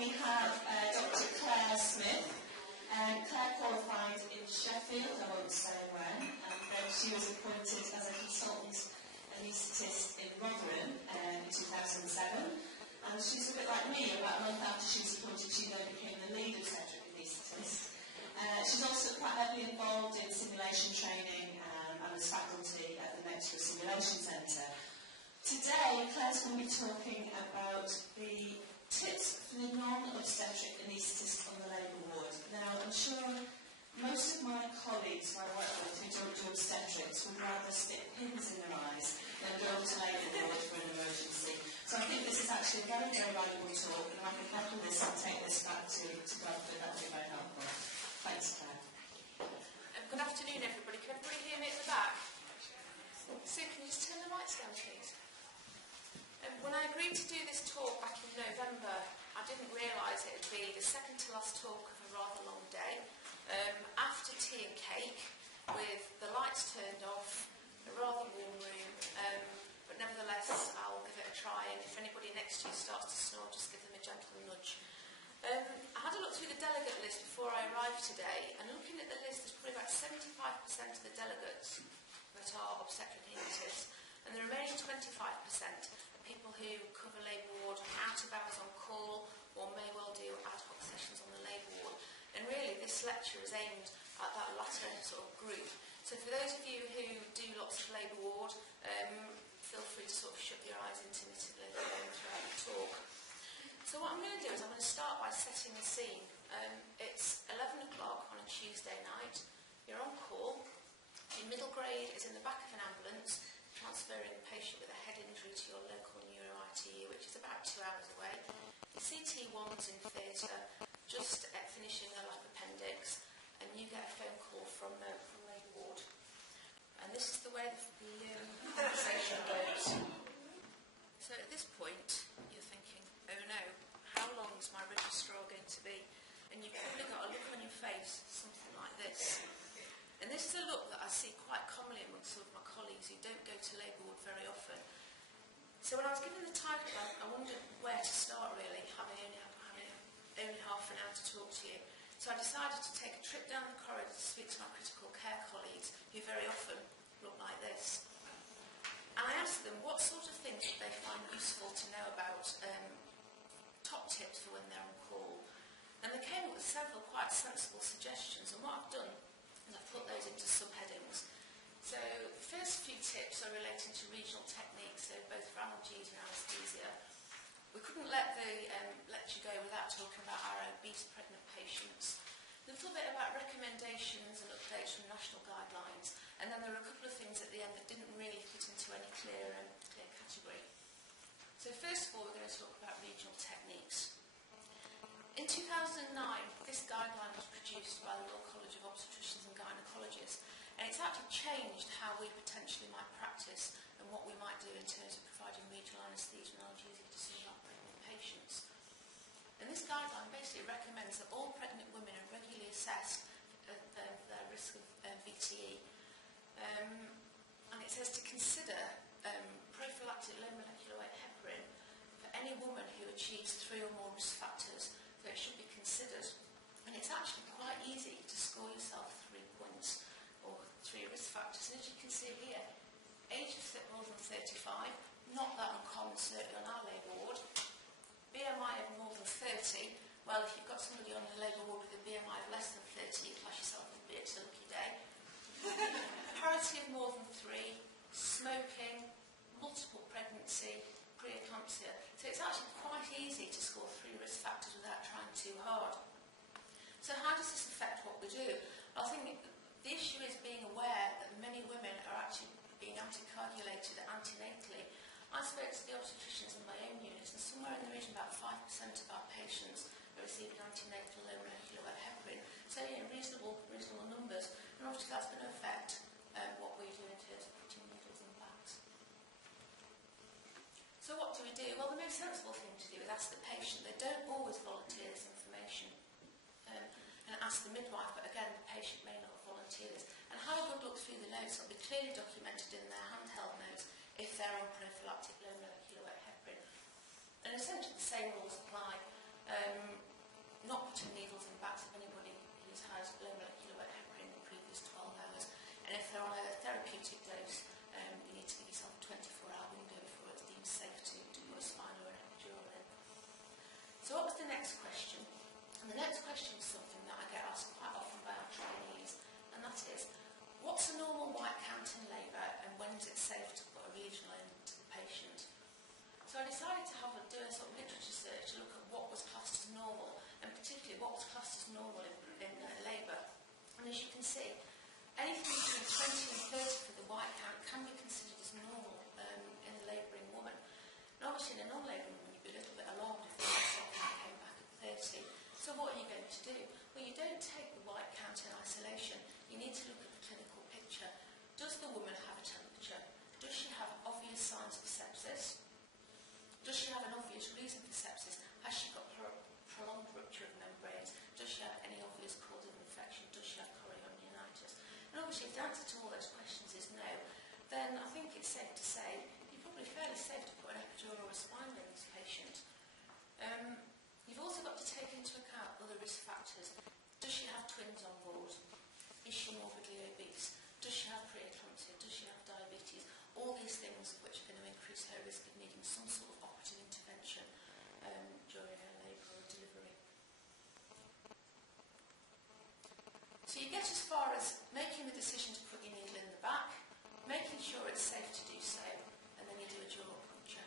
we have Dr. Claire Smith. Claire qualified in Sheffield, I won't say when, and then she was appointed as a consultant anaesthetist in Rotherham in 2007. And she's a bit like me, about a month after she was appointed, she then became the lead obstetric anaesthetist. She's also quite heavily involved in simulation training and as faculty at the Nextborough Simulation Centre. Today, Claire's going to be talking about the tips for the non-obstetric anaesthetist on the labour ward. Now, I'm sure most of my colleagues who I work with who don't do obstetrics would rather stick pins in their eyes than go to labour ward for an emergency. So I think this is actually a very, very valuable talk, and I can copy this and take this back to Godfrey. That would be very helpful. Thanks, Claire. Good afternoon, everybody. Can everybody hear me at the back? Sue, can you just turn the lights down, please? When I agreed to do this talk back in November, I didn't realise it would be the second to last talk of a rather long day. After tea and cake, with the lights turned off, a rather warm room, but nevertheless I'll give it a try, and if anybody next to you starts to snore, just give them a gentle nudge. I had a look through the delegate list before I arrived today, and looking at the list, there's probably about 75% of the delegates that are obstetric anaesthetists, and the remaining 25% are people who cover labour ward out of hours on call, or may well do ad hoc sessions on the labour ward. And really, this lecture is aimed at that latter sort of group. So for those of you who do lots of labour ward, feel free to sort of shut your eyes intermittently throughout the talk. So what I'm going to do is I'm going to start by setting the scene. It's 11 o'clock on a Tuesday night. You're on call. Your middle grade is in the back of an ambulance, transferring the patient with a head injury to your local neuro-ITU, which is about 2 hours away. The CT1's in theatre, just finishing a lap appendix, and you get a phone call from labour ward. And this is the way the conversation goes. So at this point, you're thinking, oh no, how long is my registrar going to be? And you've probably got a look on your face, something like this. And this is a look that I see quite commonly amongst some of my colleagues who don't go to labour ward very often. So when I was given the title, I wondered where to start really, having only half an hour to talk to you. So I decided to take a trip down the corridor to speak to my critical care colleagues, who very often look like this. And I asked them what sort of things would they find useful to know about, top tips for when they're on call. And they came up with several quite sensible suggestions, and what I've done is I've put those into subheadings. So the first few tips are relating to regional techniques, so both for analgesia and anaesthesia. We couldn't let the lecture go without talking about our obese pregnant patients. A little bit about recommendations and updates from national guidelines, and then there were a couple of things at the end that didn't really fit into any clear category. So first of all, we're going to talk about regional techniques. In 2009, this guideline was produced by the Royal College of Obstetricians and Gynecologists, and it's actually changed how we potentially might practice and what we might do in terms of providing regional anaesthesia and analgesia to some of our pregnant patients. And this guideline basically recommends that all pregnant women are regularly assessed for their risk of VTE. And it says to consider prophylactic low molecular weight heparin for any woman who achieves 3 or more risk factors, so it should be considered. And it's actually quite easy to score yourself 3 points or 3 risk factors. And as you can see here, age of more than 35, not that uncommon certainly on our labour ward. BMI of more than 30, well, if you've got somebody on the labour ward with a BMI of less than 30, you class yourself with a it's a lucky day. Parity of more than 3, smoking, multiple pregnancy, preeclampsia. So it's actually quite easy to score 3 risk factors without trying too hard. So how does this affect what we do? I think the issue is being aware that many women are actually being anticoagulated antenatally. I spoke to the obstetricians in my own unit, and somewhere in the region about 5% of our patients are receiving antenatal low molecular weight heparin. So yeah, reasonable numbers, and obviously that's going to affect what we do in terms of putting needles in backs. So what do we do? Well, the most sensible thing to do is ask the patient. They don't always volunteer this information, and ask the midwife, but again, the patient may not volunteer this. And have a good look through the notes. It'll be clearly documented in their handheld notes if they're on prophylactic low molecular weight heparin. And essentially the same rules apply. question is something that I get asked quite often by our trainees, and that is, what's a normal white count in labour and when is it safe to put a regional into the patient? So I decided to do a sort of literature search to look at what was classed as normal, and particularly what was classed as normal in labour. And as you can see, anything between 20 and 30 for the white count can be considered as normal in a labouring woman. And obviously in a non-labouring woman you'd be a little bit alarmed if the white count came back at 30. So what are you going to do? Well, you don't take the white count in isolation. You need to look at the clinical picture. Does the woman have a temperature? Does she have obvious signs of sepsis? Does she have an obvious reason for sepsis? Has she got prolonged rupture of membranes? Does she have any obvious cause of infection? Does she have chorioamnionitis? And obviously, if the answer to all those questions is no, then I think it's safe to say you're probably fairly safe to put an epidural or a spinal in this patient. You've also got to take into account other risk factors. Does she have twins on board? Is she morbidly obese? Does she have preeclampsia? Does she have diabetes? All these things which are going to increase her risk of needing some sort of operative intervention during her labour or delivery. So you get as far as making the decision to put your needle in the back, making sure it's safe to do so, and then you do a dural puncture.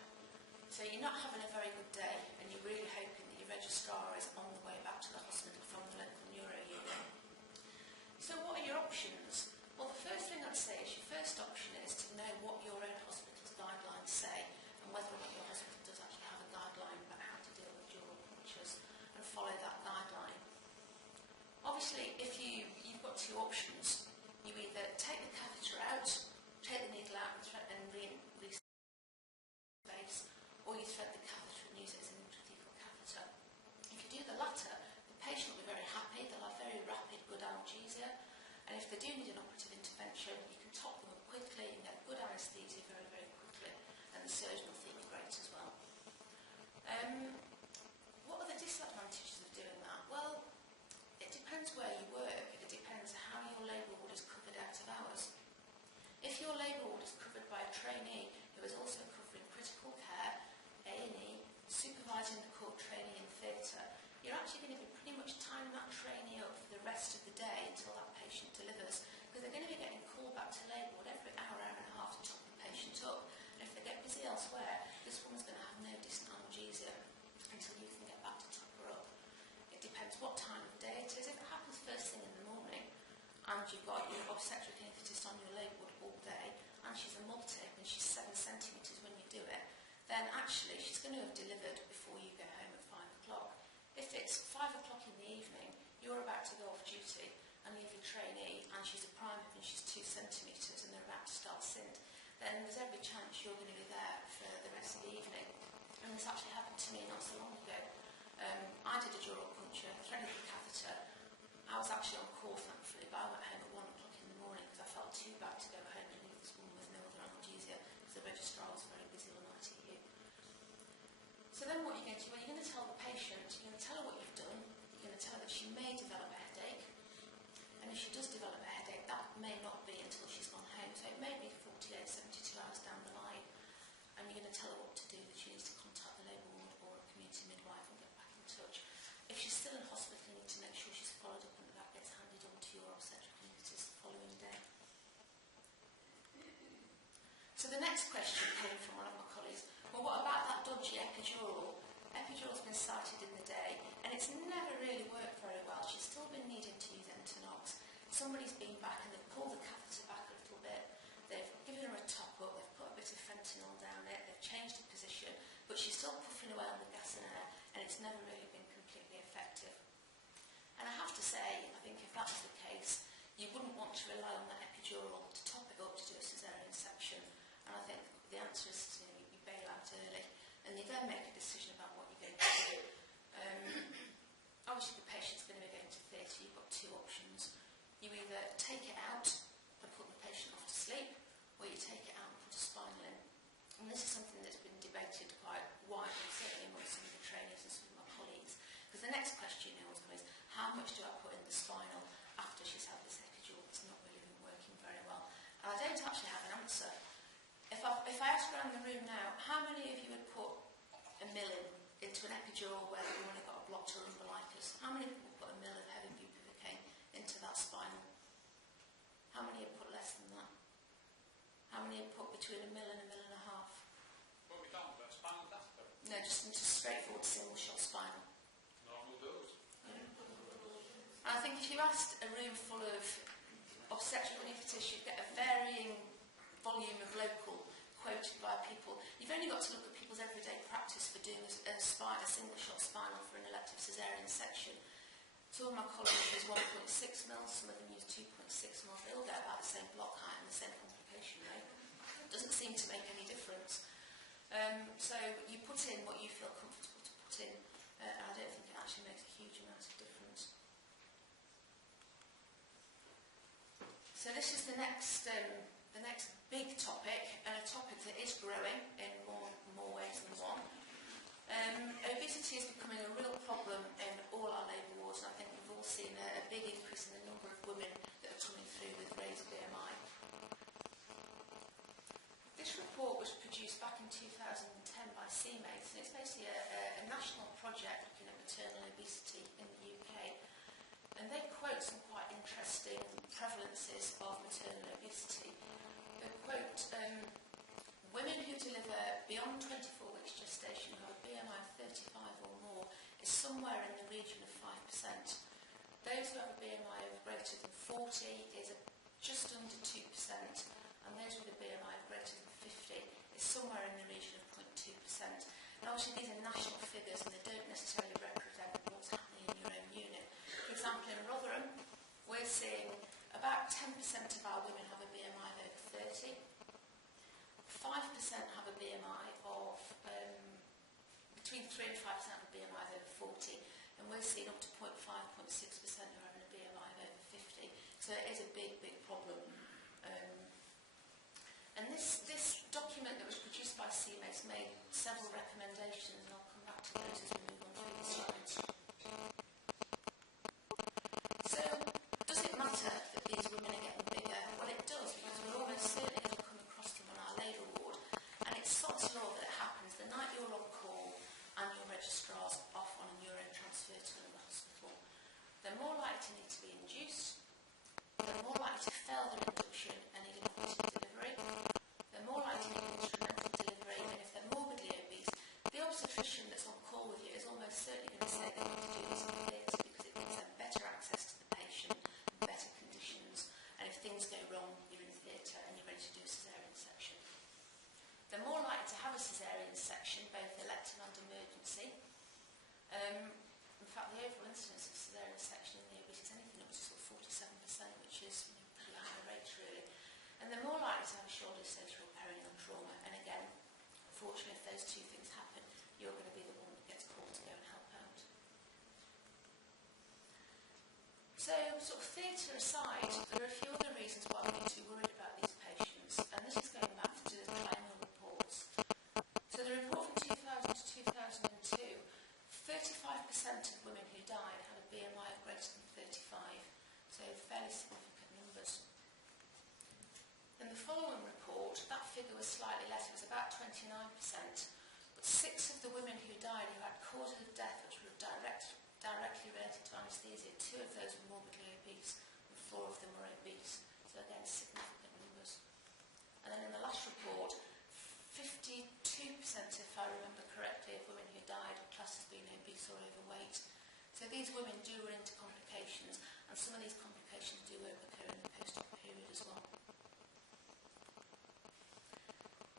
So you're not having a very good day, and you're really hoping that your registrar is on the way back to the hospital from the local neuro unit. So what are your options? Well, the first thing I'd say is your first option is to know what your own hospital's guidelines say and whether or not your hospital does actually have a guideline about how to deal with dural punctures and follow that guideline. Obviously, if you've got two options. You either take the catheter out, take the needle out and re-space, or you thread the catheter and use it as an intrathecal catheter. If you do the latter, the patient will be very happy, they'll have very rapid, good analgesia, and if they do need an operative intervention, you can top them up quickly and get good anaesthesia very, very quickly, and the surgeon will think you're great as well. What are the disadvantages of doing that? Well, it depends where you work, it depends how your labour ward is covered out of hours. If your labour ward is covered by a trainee who is also covering critical care, A&E, supervising the core training in theatre, you're actually going to be pretty much tying that trainee up for the rest of the day until that patient delivers, because they're going to be getting called back to labour ward every hour, hour and a half to top the patient up. And if they get busy elsewhere, this woman's going to have no decent analgesia until you can get back to top her up. It depends what time of day it is. If it happens first thing in the morning and you've got your obstetric anaesthetist on your labour ward all day and she's a multi and she's 7 centimetres when you do it, then actually she's going to have delivered before you go home at 5 o'clock. If it's 5 o'clock in the evening, you're about to go off duty and leave your trainee and she's a primate and she's 2 centimetres and they're about to start SINT, then there's every chance you're going to be there for the rest of the evening. And this actually happened to me not so long ago. I did a dural puncture, threaded the catheter. I was actually on call, thankfully, but I went home at 1 o'clock in the morning because I felt too bad to go home and leave this woman with no other analgesia because the registrar was very busy on ITU. So then what are you going to do? Well, you're going to tell the patient, you're going to tell her what you've done, you're going to tell her that she may develop a headache, and if she does develop a headache, that may not be until she's gone home, so it may be 48, 72 hours down the line, and you're going to tell her what to do, that she needs to contact the labour ward or a community midwife and get back in touch. If she's still in hospital, you need to make sure she's followed up and that gets handed on to your obstetric anaesthetist the following day. So the next question came from one of my colleagues. Well, what about that dodgy epidural? Epidural's been cited in the day, and it's never really worked very well. She's still been needing to use Entonox. Somebody's been back and they've pulled the catheter back a little bit. They've given her a top-up, they've put a bit of fentanyl down it, they've changed the position, but she's still puffing away on the gas and air, and it's never really been completely effective. And I have to say, I think if that was the case, you wouldn't want to rely on that epidural to top it up to do a caesarean section. And I think the answer is you bail out early, and you then make a decision about what you're going to do. Obviously, the patient's going to be going to theatre. You've got two options. You either take it out and put the patient off to sleep, or you take it out and put a spinal in. And this is something that's been debated quite widely, certainly among some of the trainees and some of my colleagues. Because the next question always comes is, how much do I put in the spinal after she's had this epidural that's not really been working very well? And I don't actually have an answer. If I ask around the room now, how many of you would put a mil into an epidural where the woman had got a blocked umbilicus? How many people would put a that spinal? How many have put less than that? How many have put between 1 mil and 1.5 mil? But we don't have a spinal catheter. No, just into straightforward single shot spinal. Normal dose. And I think if you asked a room full of obstetrical anaesthetists, you'd get a varying volume of local quoted by people. You've only got to look at people's everyday practice for doing a single shot spinal for an elective caesarean section. Some of my colleagues use 1.6 mils, some of them use 2.6 mils. They all get about the same block height and the same complication rate. It doesn't seem to make any difference. So you put in what you feel comfortable to put in, and I don't think it actually makes a huge amount of difference. So this is the next big topic, and a topic that is growing in more ways than one. Obesity is becoming a real problem in all our labour wards, and I think we've all seen a big increase in the number of women that are coming through with raised BMI. This report was produced back in 2010 by CMATES, and it's basically a national project looking at maternal obesity in the UK. And they quote some quite interesting prevalences of maternal obesity. They quote women who deliver beyond 24 weeks gestation who have a BMI of 35 or more is somewhere in the region of 5%. Those who have a BMI of greater than 40 is just under 2%, and those with a BMI of greater than 50 is somewhere in the region of 0.2%. Now obviously these are national figures and they don't necessarily represent what's happening in your own unit. For example, in Rotherham, we're seeing about 10% of our women have a BMI of over 30. 5% have a BMI of, between 3 and 5% have a BMI of over 40, and we're seeing up to 0.5, 0.6% who are having a BMI of over 50. So it is a big, big problem. And this document that was produced by CMATES made several recommendations, and I'll come back to those as we move on through the slides. So, does it matter that these women are getting bigger? Well, it does, because we're almost certainly going to come across them on our labour ward, and it's Sod's law that it happens the night you're on call and your registrar's off on a neurotransfer to another hospital. They're more likely to need to be induced, they're more likely to fail their induction and need an operative delivery, they're more likely to need instrumental delivery, and if they're morbidly obese, the obstetrician that's on call with you is almost certainly going to say they need to do this in theatre because it gives them better access to the patient, better conditions, and if things go wrong, you're in theatre and you're ready to do a caesarean section. They're more likely to have a caesarean section, both elective and emergency. In fact, the overall incidence of caesarean section in the obese is anything up to sort of 47%, which is pretty high rate really. And they're more likely to have a shoulder surgery or perineal trauma. And again, unfortunately, if those two things happen, you're going to be the one that gets called to go and help out. So, sort of theatre aside, there are a few other reasons why we need to be worried about these patients, and this is going back to the triennial reports. So the report from 2000 to 2002, 35% of women who died had a BMI of greater than 35, so fairly significant numbers. In the following report, that figure was slightly less, it was about 29%, but 6 of the women who died who had causes of death which were directly related to anaesthesia, 2 of those were morbidly obese, and 4 of them were obese, so again, significant numbers. And then in the last report, 52%, if I remember correctly, of women who died were classed as being obese or overweight. So these women do run into complications, and some of these complications do occur in the post-op period as well.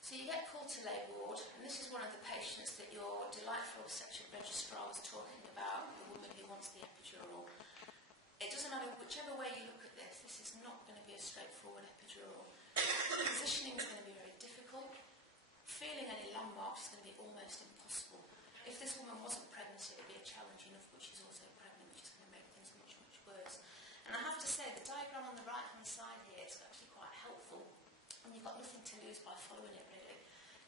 So you get called to labour ward, and this is one of the patients that your delightful obstetric registrar was talking about, the woman who wants the epidural. It doesn't matter whichever way you look at this, this is not going to be a straightforward epidural. Positioning is going to be very difficult. Feeling any landmarks is going to be almost impossible. If this woman wasn't pregnant, it would be a challenge enough, but she's also pregnant, which is going to make things much, much worse. And I have to say, the diagram on the right-hand side here is actually quite helpful, and you've got nothing to lose by following it, really.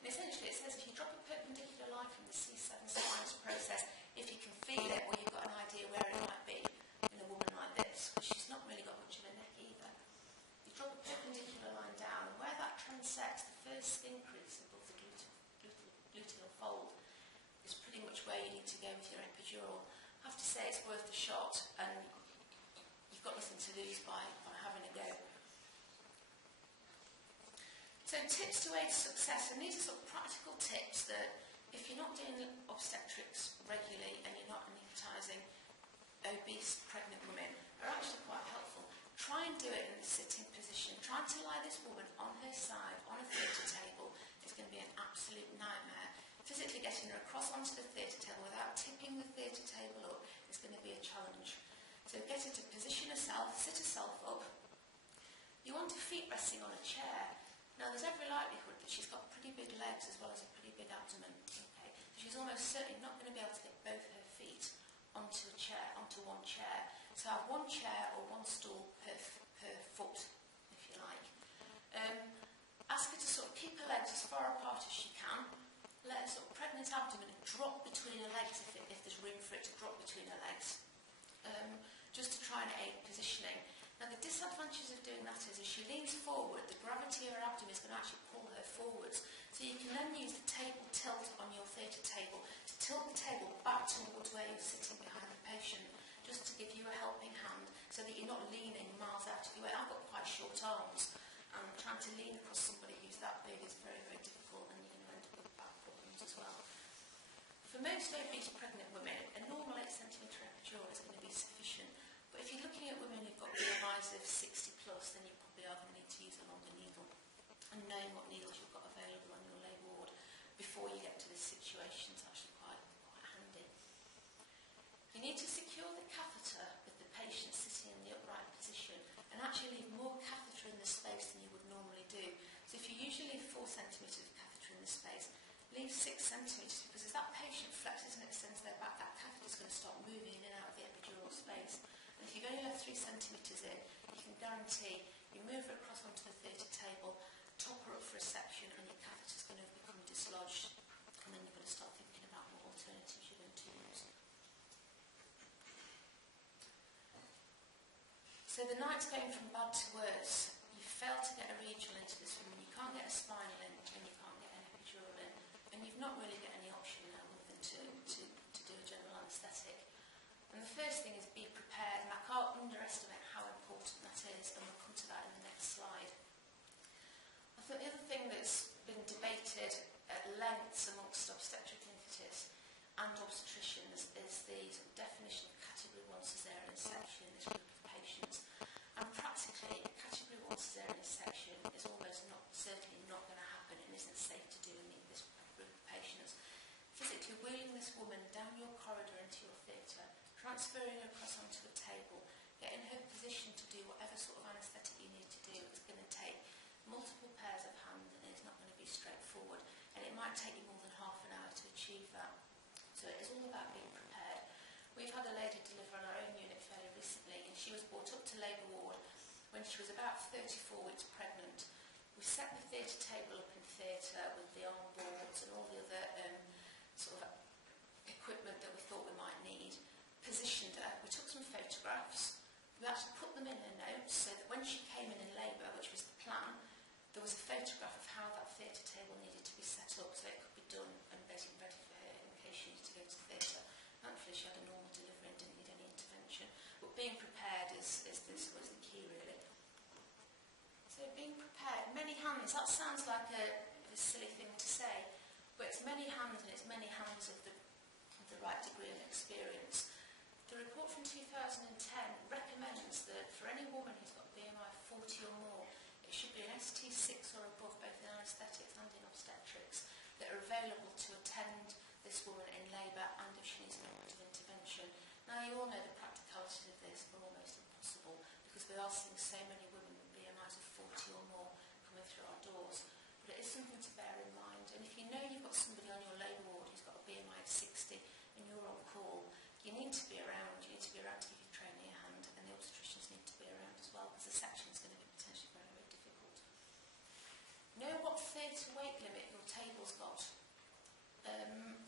And essentially, it says if you drop a perpendicular line from the C7 spinous process, if you can feel it, or you've got an idea where it might be in a woman like this, because she's not really got much of a neck either. You drop a perpendicular line down, and where that transects, the first increase above the gluteal fold is pretty much where you need to go with your epidural. I have to say it's worth the shot, and you've got nothing to lose by having a go. So tips to aid success, and these are sort of practical tips that if you're not doing obstetrics regularly and you're not anaesthetising obese pregnant women, are actually quite helpful. Try and do it in the sitting position. Trying to lie this woman on her side on a theatre table is going to be an absolute nightmare. Physically getting her across onto the theatre table without tipping the theatre table up is going to be a challenge. So get her to position herself, sit herself up. You want her feet resting on a chair. Now there's every likelihood that she's got pretty big legs as well as a pretty big abdomen. Okay? She's almost certainly not going to be able to get both her feet onto a chair, onto one chair. So have one chair or one stool per foot, if you like. Ask her to sort of keep her legs as far apart as she can. Let her sort of pregnant abdomen drop between her legs if there's room for it to drop between her legs. Just to try and aid positioning. Now the disadvantages of doing that is as she leans forward, the gravity of her abdomen is going to actually pull her forwards. So you can then use the table tilt on your theatre table to tilt the table back towards where you're sitting behind the patient, just to give you a helping hand so that you're not leaning miles out of your way. I've got quite short arms, and trying to lean across somebody who's that big is very, very difficult, and you're going to end up with back problems as well. For most obese pregnant women, a normal 8cm epidural is going to be sufficient. But if you're looking at women who've got BMIs of 60 plus, then you probably are going to need to use a longer needle. And knowing what needles you've got available on your labour ward before you get to this situation is actually quite handy. You need to secure the catheter with the patient sitting in the upright position and actually leave more catheter in the space than you would normally do. So if you usually leave 4 centimetres of catheter in the space, leave 6 centimetres, because as that patient flexes and extends their back, that catheter is going to start moving in and out of the epidural space. And if you've only left 3 centimetres in, you can guarantee you move her across onto the theatre table, top her up for a section, and your catheter is going to become dislodged. And then you're going to start thinking about what alternatives you're going to use. So the night's going from bad to worse. You fail to get a regional into this woman, you can't get a spinal in, and you can't get an epidural in. And you've not really got any option now other than to do a general anaesthetic. And the first thing is be prepared, and I can't underestimate how important that is, and we'll come to that in the next slide. I thought the other thing that's been debated at length amongst obstetric anaesthetists and obstetricians is the sort of definition of category 1 caesarean section in this group of patients. And practically, a category 1 caesarean section is almost certainly not going to happen and isn't safe to do in this group of patients. Physically wheeling this woman down your corridor into your theatre, transferring her across onto a table, getting her position to do whatever sort of anaesthetic you need to do is going to take multiple pairs of hands, and it's not going to be straightforward. And it might take you more than half an hour to achieve that. So it is all about being prepared. We've had a lady deliver on our own unit fairly recently, and she was brought up to labour ward when she was about 34 weeks pregnant. We set the theatre table up in theatre with the arm boards and all the other sort of equipment that we thought we might need. Positioned her. We took some photographs. We actually put them in her notes so that when she came in labour, which was the plan, there was a photograph of how that theatre table needed to be set up so it could be done and basically ready for her in case she needed to go to theatre. Thankfully she had a normal delivery and didn't need any intervention. But being prepared was the key really. So being prepared, many hands, that sounds like a silly thing to say, but it's many hands, and it's many hands of the right degree of experience. The report from 2010 recommends that for any woman who's got BMI of 40 or more, it should be an ST6 or above, both in anaesthetics and in obstetrics, that are available to attend this woman in labour and if she needs an operative intervention. Now you all know the practicalities of this are almost impossible because we are seeing so many women with BMIs of 40 or more coming through our doors. But it is something to bear in mind. And if you know you've got somebody on your labour ward who's got a BMI of 60 and you're on call, you need to be around. You need to be around to give your training a hand, and the obstetricians need to be around as well because the section is going to be potentially very, very difficult. Know what theatre weight limit your table's got, and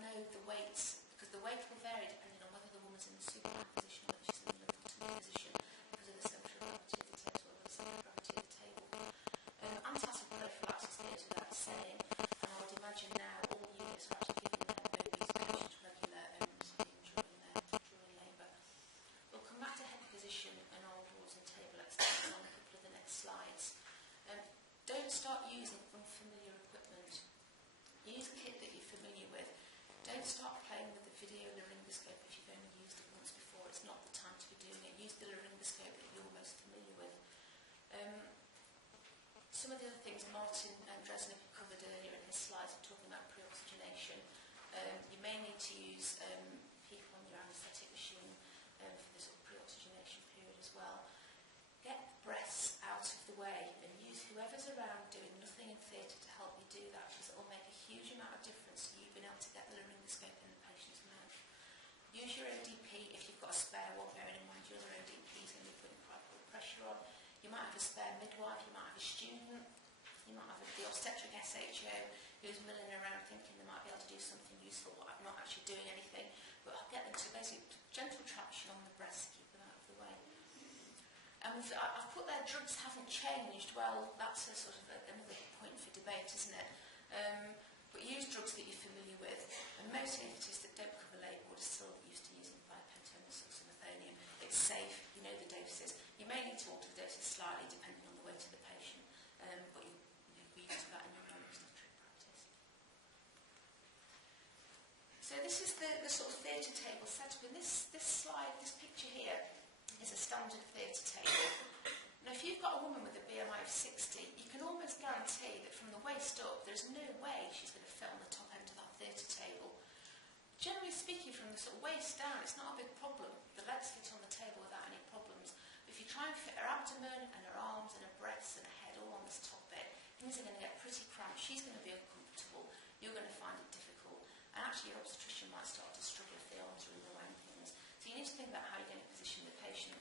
know the weights, because the weight will vary depending on whether the woman's in the supine position or whether she's in the left position because of the centre of gravity of the total or the centre of gravity of the table. Antacid prophylaxis goes without saying, and I would imagine now all units are actually giving their obese patients regular during labour. We'll come back to the laryngoscope that you're most familiar with. Some of the other things Martin Dresner covered earlier in his slides talking about pre-oxygenation. You may need to use PEEP on your anaesthetic machine for the sort of pre-oxygenation period as well. Get the breaths out of the way and use whoever's around doing nothing in theatre to help you do that, because it will make a huge amount of difference to you being able to get the laryngoscope in the patient's mouth. Use your ODP if you've got a spare one, bearing in mind your other ODP is going to be putting quite a lot of pressure on. You might have a spare midwife, you might have a student, you might have the obstetric SHO who's milling around thinking they might be able to do something useful, but not actually doing anything. But I'll get them to basically gentle traction on the breast to keep them out of the way. And I've put there drugs haven't changed. Well, that's a sort of another point for debate, isn't it? But use drugs that you're familiar with. And most anaesthetists that don't cover label are still used to using bipentone and succinylphonium. It's safe, you know the doses. You may need to alter the doses slightly depending on the weight of the patient, but you're used to that in your non-obstetric practice. So this is the sort of theatre table setup. And this slide, this picture here, is a standard theatre table. Now, if you've got a woman with a BMI of 60, you can almost guarantee that from the waist up, there's no way she's going to fit on the top end of that theatre table. Generally speaking, from the sort of waist down, it's not a big problem. The legs fit on the table without any problems. But if you try and fit her abdomen and her arms and her breasts and her head all on this top bit, things are going to get pretty cramped. She's going to be uncomfortable. You're going to find it difficult. And actually, your obstetrician might start to struggle if the arms are in the way and things. So you need to think about how you're going to position the patient.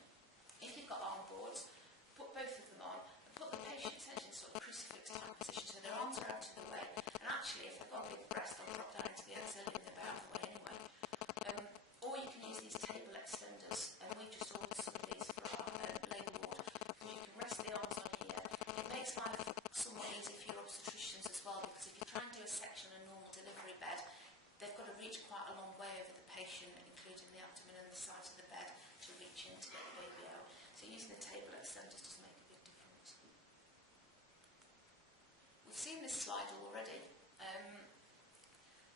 If you've got arm boards, put both of them on and put the patient essentially in sort of crucifix type position so their arms are out of the way. And actually, if they've got a big breast, they'll drop down into the axilla and they're out of the way anyway. Or you can use these table extenders, and we've just ordered some of these for our labour ward. You can rest the arms on here. It makes life somewhat easier for your obstetricians as well, because if you try and do a section on a normal delivery bed, they've got to reach quite a long way over the patient, including the abdomen and the sides of the bed, to reach in to get the baby out. So using the table extenders does make a big difference. We've seen this slide already.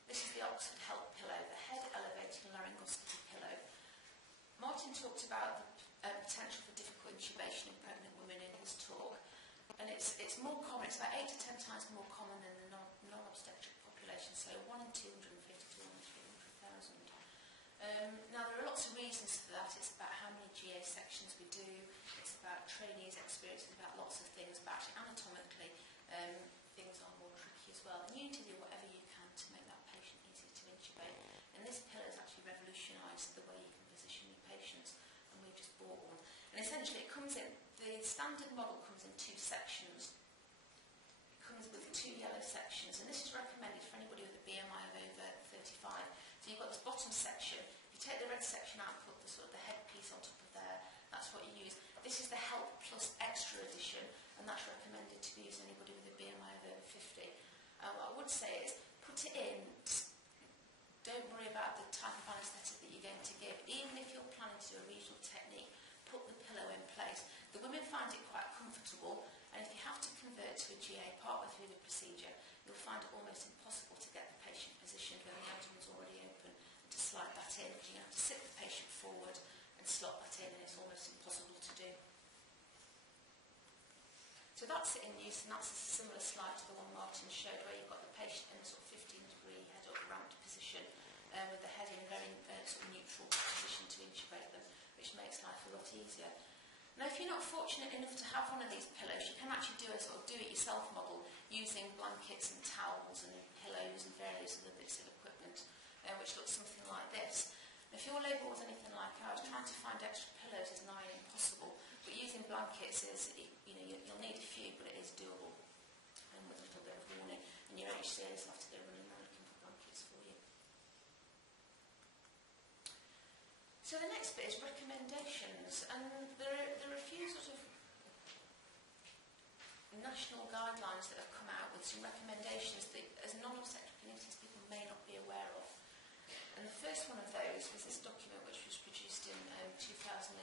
This is the Oxford Health Pillow, the head elevating laryngoscopy pillow. Martin talked about the potential for difficult intubation in pregnant women in his talk, and it's more common. It's about 8 to 10 times more common than the non-obstetric population, so 1 in 250 to 1 in 300,000. Now, there are lots of reasons for that. It's about how many GA sections we do. It's about trainees' experience. It's about lots of things. But actually, anatomically, things are more tricky as well. And you need to do whatever you can to make that patient easy to intubate. And this pillow has actually revolutionised the way you can position your patients. And we've just bought one. And essentially, it comes in, the standard model comes in 2 sections. It comes with 2 yellow sections. And this is recommended for anybody with a BMI of over 35. So you've got this bottom section. You take the red section out and put the sort of the headpiece on top of there. That's what you use. This is the Help Plus Extra edition, and that's recommended to be used anybody with a BMI of over 50. What I would say is put it in. Don't worry about the type of anaesthetic that you're going to give. Even if you're planning to do a regional technique, put the pillow in place. The women find it quite comfortable, and if you have to convert to a GA partway through the procedure, you'll find it almost impossible to get the patient positioned when the abdomen's already open and to slide that in, because you have to sit the patient forward and slot that in, and it's almost impossible to do. So that's it in use, and that's a similar slide to the one Martin showed, where you've got the patient in a sort of 15-degree head-up ramped position, with the head in a very sort of neutral position to intubate them, which makes life a lot easier. Now, if you're not fortunate enough to have one of these pillows, you can actually do a sort of do-it-yourself model using blankets and towels and pillows and various other bits of equipment, which looks something like this. Now, if your labour was anything like ours, trying to find extra pillows is nigh impossible, but using blankets is, you'll need a few, but it is doable, with a little bit of warning, and your HCAs will have to go running around looking for blankets for you. So the next bit is recommendations, and there are a few sort of national guidelines that have come out with some recommendations that, as non-obstetric anaesthetists, people may not be aware of. And the first one of those was this document which was produced in 2011,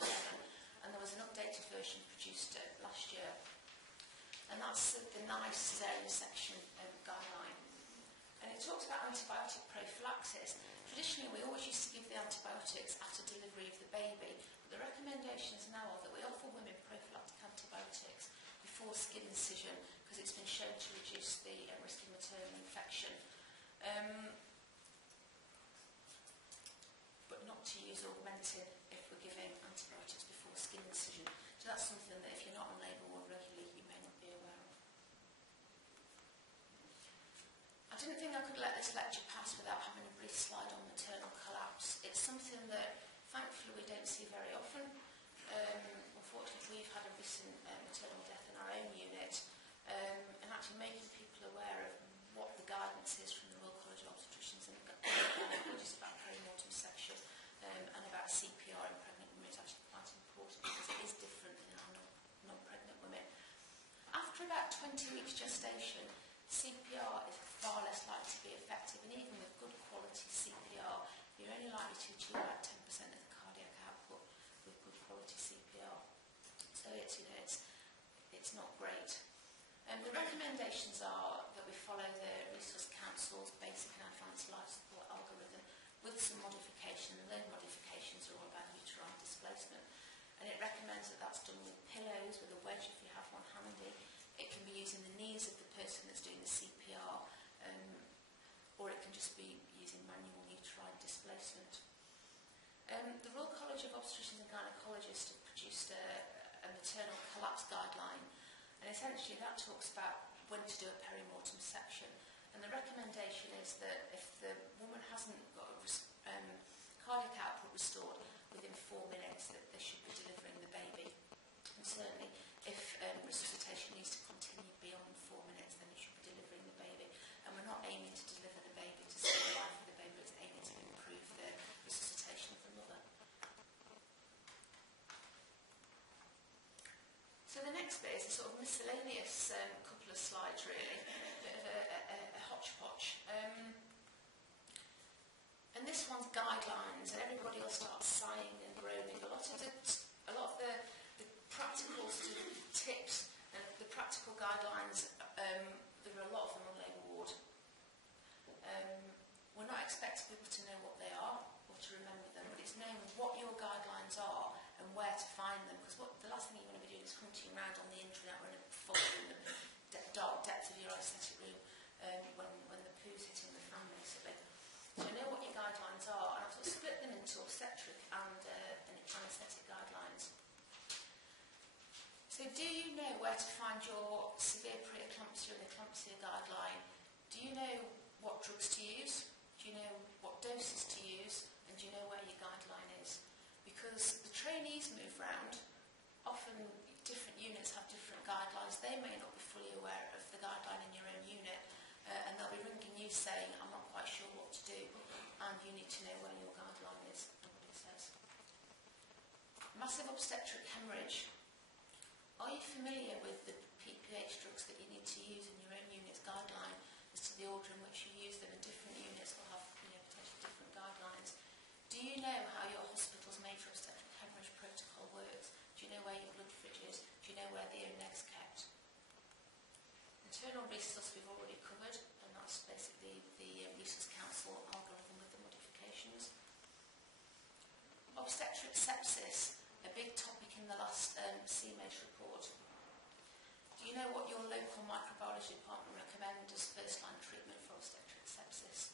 and there was an updated version produced last year. And that's the NICE cesarean section guideline. And it talks about antibiotic prophylaxis. Traditionally, we always used to give the antibiotics after delivery of the baby, but the recommendations now before skin incision because it's been shown to reduce the risk of maternal infection. But not to use augmentin if we're giving antibiotics before skin incision. So that's something that if you're not on labour ward regularly, you may not be aware of. I didn't think I could let this lecture pass without having a brief slide on maternal collapse. It's something that thankfully we don't see very often. Unfortunately, we've had a recent maternal death in our own unit, and actually making people aware of what the guidance is from the Royal College of Obstetricians and Gynecologists about perimortem section and about CPR in pregnant women is actually quite important because it is different in our non-pregnant women. After about 20 weeks gestation, CPR is far less likely to be effective, and even with good quality CPR, you're only likely to achieve about 10% of the cardiac output with good quality CPR. So it's not great. The recommendations are that we follow the Resource Council's basic and advanced life support algorithm with some modification, and those modifications are all about uterine displacement. And it recommends that that's done with pillows, with a wedge if you have one handy. It can be using the knees of the person that's doing the CPR, or it can just be using manual uterine displacement. The Royal College of Obstetricians and Gynecologists have produced a maternal collapse guideline, and essentially that talks about when to do a perimortem section. And the recommendation is that if the woman hasn't got a cardiac output restored within 4 minutes, that they should be delivering the baby. And certainly if resuscitation needs to continue beyond 4 minutes, then you should be delivering the baby. And we're not aiming to deliver the baby to save the life of the baby, it's aiming to improve the resuscitation of the mother. So the next bit is a sort of miscellaneous couple of slides really, a bit of a hodgepodge. And this one's guidelines, and everybody will start sighing and groaning. A lot of the practical sort of tips and the practical guidelines, there are a lot of them on labour ward. We're not expecting people to know what they are or to remember them, but it's knowing what your guidelines are and where to find them, because the last thing you want to be doing is hunting around on the internet or in a folder in the dark depths of your anaesthetic room when the poo's hitting the fan, basically. So know what your guidelines are, and I've sort of split them into obstetric and anaesthetic guidelines. So do you know where to find your severe preeclampsia and eclampsia guideline? Do you know what drugs to use? Do you know what doses to use? And do you know where your guideline is? Because the trainees move round, often different units have different guidelines. They may not be fully aware of the guideline in your own unit, and they'll be ringing you saying, I'm not quite sure what to do, and you need to know where your guideline is and what it says. Massive obstetric hemorrhage. Are you familiar with the PPH drugs that you need to use in your own unit's guideline as to the order in which you use them, and different units will have potentially different guidelines? Do you know how your hospital's major obstetric hemorrhage protocol works? Do you know where your blood fridge is? Do you know where the ONEG's kept? Maternal resource we've already covered, and that's basically the Resource Council algorithm with the modifications. Obstetric sepsis, a big topic in the last CMAGE report. Do you know what your local microbiology department recommend as first-line treatment for obstetric sepsis?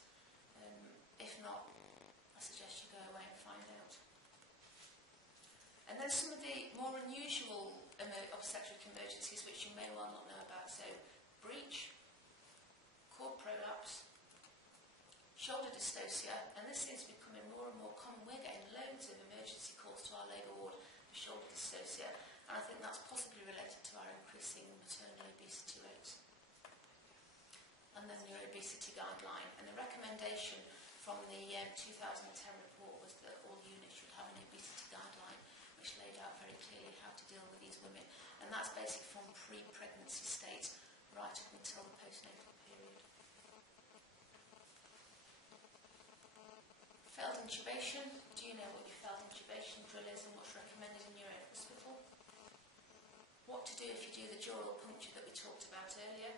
If not, I suggest you go away and find out. And then some of the more unusual obstetric emergencies which you may well not know about. So breech, cord prolapse, shoulder dystocia, and this is becoming more and more common. We're getting loads of emergency calls to our labour ward for shoulder dystocia, and I think that's possibly related to our increasing maternal obesity rates. And then your obesity guideline, and the recommendation from the 2010 report was that all units should have an obesity guideline which laid out very clearly how to deal with these women, and that's basically from pre-pregnancy state right up until the postnatal period. Failed intubation. Do you know what your failed intubation drill is and what's recommended in your own hospital? What to do if you do the dural puncture that we talked about earlier?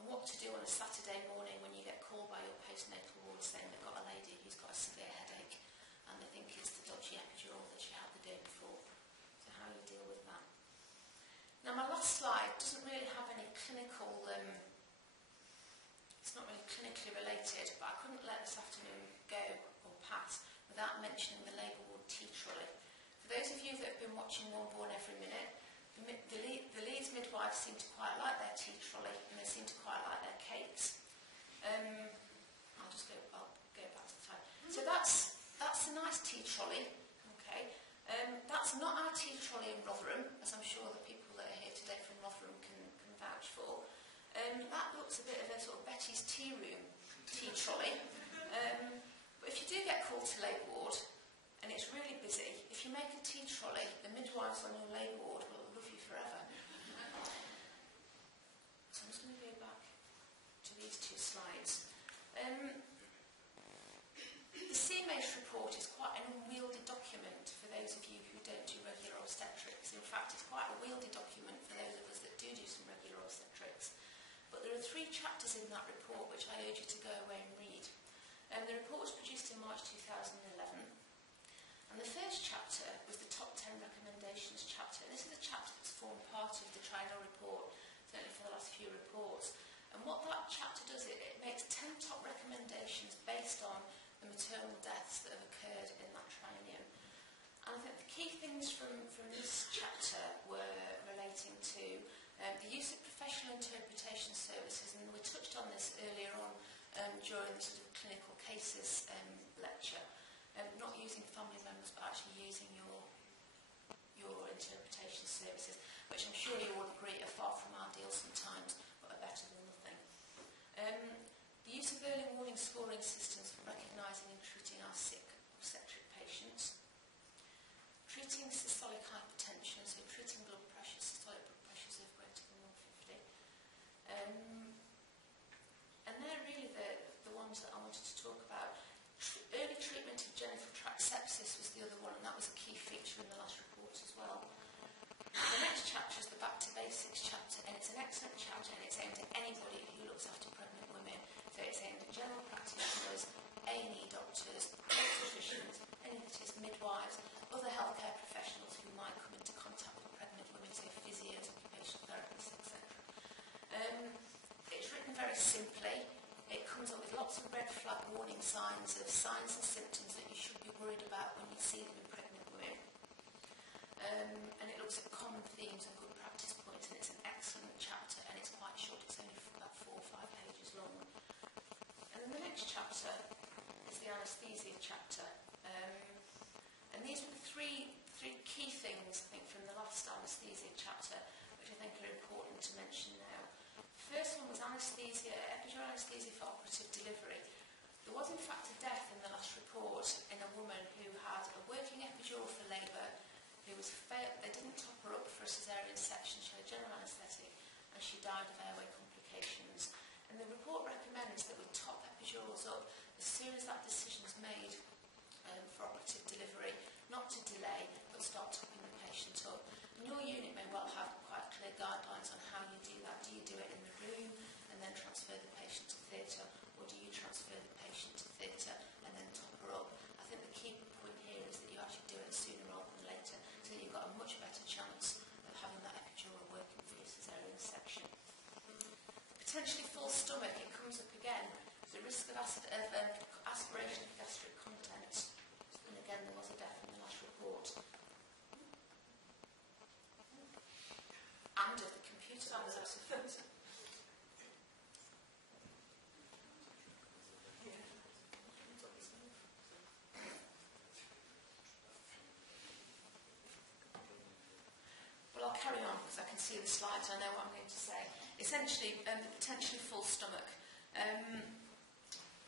And what to do on a Saturday morning when you get called by your postnatal ward saying they've got a lady who's got a severe headache and they think it's the dodgy epidural that she had the day before. So how you deal with that. Now my last slide doesn't really have any clinical, it's not really clinically related, but I couldn't let this afternoon go or pass without mentioning the Labour Ward tea trolley. For those of you that have been watching One Born Every Minute, the Leeds midwives seem to quite like their tea trolley and they seem to quite like their cakes. I'll go back to the time. So that's a nice tea trolley, okay. That's not our tea trolley in Rotherham, as I'm sure the people that are here today from Rotherham can vouch for. That looks a bit of a sort of Betty's tea room tea trolley. But if you do get called to Labour Ward and it's really busy, if you make a tea trolley, the midwives on your Labour Ward will love you forever. So I'm just going to go back to these two slides. The CMH report is quite an unwieldy document for those of you who don't do regular obstetrics. In fact, it's quite a wieldy document for those of us that do some regular obstetrics. But there are 3 chapters in that report which I urge you to go away and read. The report was produced in March 2011. And the first chapter was the top 10 recommendations chapter. And this is a chapter that's formed part of the Trinal report, certainly for the last few reports. And what that chapter does, it makes 10 top recommendations based on the maternal deaths that have occurred in that triennium. And I think the key things from this chapter were relating to the use of professional interpretation services, and we touched on this earlier on during the sort of clinical cases lecture, not using family members but actually using your interpretation services, which I'm sure you all agree are far from ideal sometimes, but are better than nothing. The use of early warning scoring systems for recognising and treating our sick obstetric patients. Treating systolic hypertension, so treating blood pressure, systolic blood pressures of greater than 150. And they're really the ones that I wanted to talk about. Early treatment of genital tract sepsis was the other one, and that was a key feature in the last report as well. The next chapter is the Back to Basics chapter, and it's an excellent chapter, and it's aimed at anybody who looks after pregnant women. So it's aimed at general practitioners, A&E doctors, obstetricians, anaesthetists, midwives, other healthcare professionals who might come into contact with pregnant women, so physios, occupational therapists, etc. It's written very simply. It comes up with lots of red flag warning signs of signs and symptoms that you should be worried about when you see them in pregnant women. And it looks at common themes and good practice points, and it's an excellent chapter, and it's quite short. It's only about 4 or 5 pages long. And then the next chapter is the anaesthesia chapter. And these are the three key things, I think, from the last anaesthesia chapter, which I think are important to mention now. The first one was anaesthesia, epidural anaesthesia for operative delivery. There was, in fact, a death in the last report in a woman who had a working epidural for labour, who was they didn't top her up for a caesarean section, she had a general anaesthetic, and she died of airway complications. And the report recommends that we top epidurals up as soon as that decision is made for operative delivery, not to delay, but start topping the patient up. And your unit may well have quite clear guidelines on how you do that. Do you do it in the room and then transfer the patient to theatre, or do you transfer the patient to theatre and then top her up? I think the key point here is that you actually do it sooner rather than later, so that you've got a much better chance of having that epidural working for your caesarean section. Potentially full stomach, it comes up again. The risk of aspiration of gastric contents. And again, there was a death in the last report. And of the computer, that was absolutely. Well, I'll carry on because I can see the slides. I know what I'm going to say. Essentially, the potentially full stomach.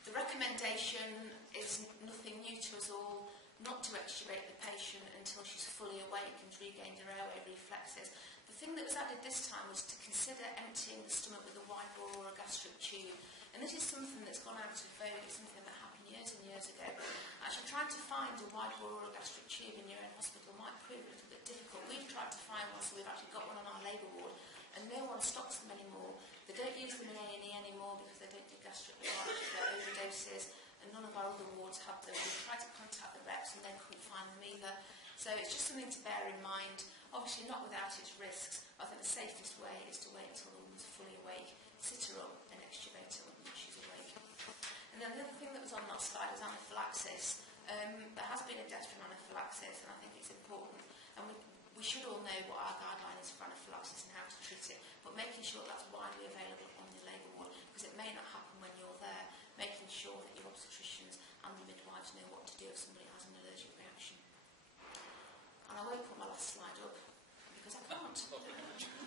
The recommendation is nothing new to us all, not to extubate the patient until she's fully awake and regained her airway reflexes. The thing that was added this time was to consider emptying the stomach with a wide bore or a gastric tube. And this is something that's gone out of vogue. It's something that happened years and years ago. Actually, trying to find a wide bore or a gastric tube in your own hospital might prove a little bit difficult. We've tried to find one, so we've actually got one on our labour ward, and no one stocks them anymore. They don't use them in A&E anymore because they don't do gastric overdoses, and none of our other wards have them. We tried to contact the reps and they couldn't find them either. So it's just something to bear in mind. Obviously not without its risks. I think the safest way is to wait until the woman's fully awake, sit her up and extubate her when she's awake. And then the other thing that was on that slide is anaphylaxis. There has been a death from anaphylaxis, and I think it's important. And we should all know what our guideline is for anaphylaxis and how to treat it, but making sure that's widely available on the labour ward, because it may not happen when you're there, making sure that your obstetricians and the midwives know what to do if somebody has an allergic reaction. And I won't put my last slide up, because I can't.